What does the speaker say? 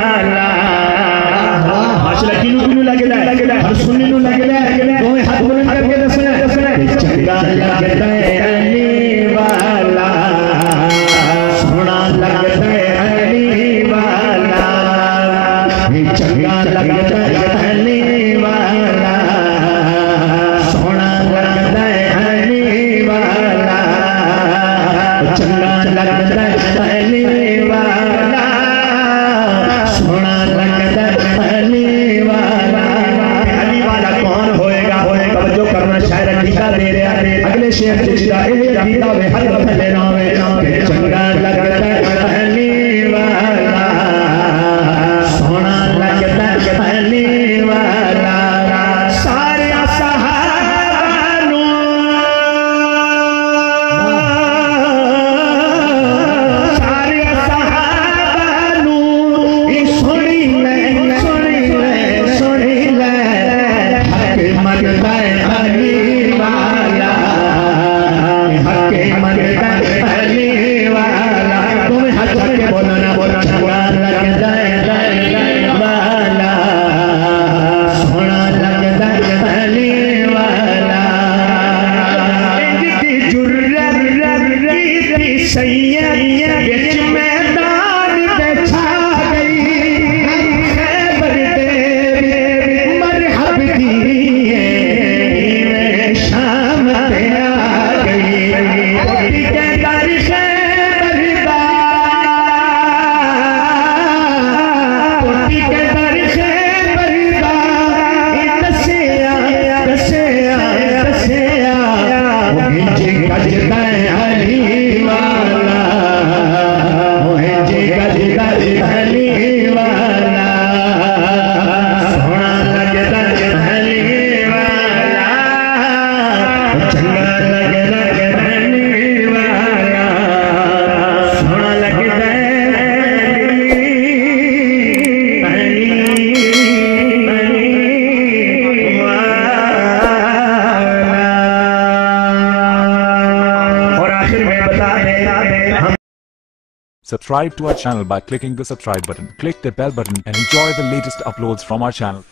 वाला माशाल्लाह किनु लगदा हर सुनने नु लगदा दोए हाथ बुलंद करके दसना चंगा लगदा है अली वाला सोना लगदा है अली वाला चंगा लगदा है अली वाला सोना लगदा है अली वाला चंगा लगदा है अली वाला सोना लगदा है अली वाला। अली वाला कौन होएगा तवज्जो करना शायर अकीदा दे रहा है अगले शेर जिदा ए अकीदा वे हर थले नावे चंगा लगदा है अली वाला सोना लगदा है अली वाला। सारे सहाबा नु सारे सहाबा नु सुनी ले हक मनदा है अली वाला हक मनदा है अली वाला। तुम हक के बोलो ना चंगा लगदा है अली वाला सोना लगदा है अली वाला। इनकी जुर्रत की सैयद विच मैदान ते छा गई खैबर दे मरहब दी शाम ते आ गई कोटी के दर खैबर दा कोटी के दर खैबर दा दसिया जी गजदा है अली वाला जी गजदा है अली वाला सोना लगदा है अली वाला चंगा लगदा है अली वाला सोना लगदा है अली और आखिर में बता दें Subscribe to our channel by clicking the subscribe button. Click the bell button and enjoy the latest uploads from our channel.